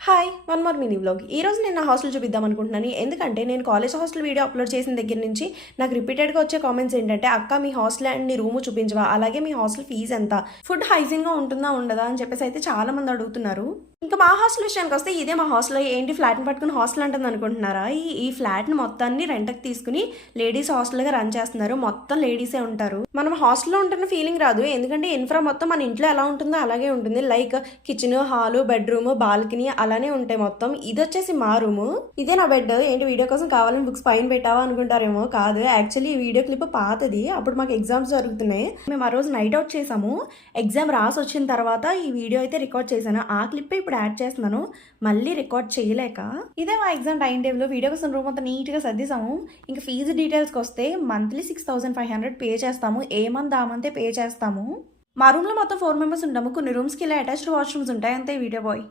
Hi! One more mini vlog. ఈరోజు నేను నా హాస్టల్ చూపిద్దాం అనుకుంటున్నాను. ఎందుకంటే నేను కాలేజ్ హాస్టల్ వీడియో అప్లోడ్ చేసిన దగ్గర నుంచి నాకు రిపీటెడ్‌గా వచ్చే కామెంట్స్ ఏంటంటే, "అక్క మీ హాస్టల్ అండ్ నీ రూము చూపించవా? అలాగే మీ హాస్టల్ ఫీజ్ ఎంత? ఫుడ్ హైజీన్‌గా ఉంటుందా? ఉండదా?" అని చెప్పేసి అయితే చాలామంది అడుగుతున్నారు. ఇంకా మా హాస్టల్ విషయానికొస్తే ఇదే మా హాస్టల్. ఏంటి ఫ్లాట్‌ని పట్టుకొని హాస్టల్ అంటుంది అనుకుంటున్నారా? ఈ ఫ్లాట్‌ని మొత్తాన్ని రెంట్‌కి తీసుకొని లేడీస్ హాస్టల్‌గా రన్ చేస్తున్నారు. మొత్తం లేడీసే ఉంటారు. మనం హాస్టల్‌లో ఉంటున్న ఫీలింగ్ రాదు. ఎందుకంటే ఇన్‌ఫ్రా మొత్తం మన ఇంట్లో ఎలా ఉంటుందో అలాగే ఉంటుంది. Like kitchen, hall, bedroom, balcony అలానే ఉంటాయి మొత్తం. ఇదొచ్చేసి మా రూము. ఇదే నా బెడ్. ఏంటి వీడియో కోసం కావాలని బుక్స్ పైన పెట్టావా అనుకుంటారేమో. కాదు, యాక్చువల్లీ ఈ వీడియో క్లిప్ పాతది. అప్పుడు మాకు ఎగ్జామ్స్ జరుగుతున్నాయి. మేము ఆ రోజు నైట్ అవుట్ చేసాము. ఎగ్జామ్ రాసి వచ్చిన తర్వాత ఈ వీడియో అయితే రికార్డ్ చేశాను. ఆ క్లిప్ ఇప్పుడు యాడ్ చేస్తున్నాను. మళ్ళీ రికార్డ్ చేయలేక. ఇదే మా ఎగ్జామ్ టైం టేబుల్. వీడియో కోసం రూమ్ అంతా నీట్‌గా సర్దేశాము. ఇంకా ఫీజు డీటెయిల్స్‌కి వస్తే మంత్లీ 6,500 పే చేస్తాము. ఏ మంత్ ఆ మంతే పే చేస్తాము. మా రూమ్‌లో మొత్తం 4 మెంబర్స్ ఉంటాము. కొన్ని రూమ్స్‌కి ఇలా అటాచ్డ్ వాష్‌రూమ్స్ ఉంటాయి. అంతే వీడియో బాయ్.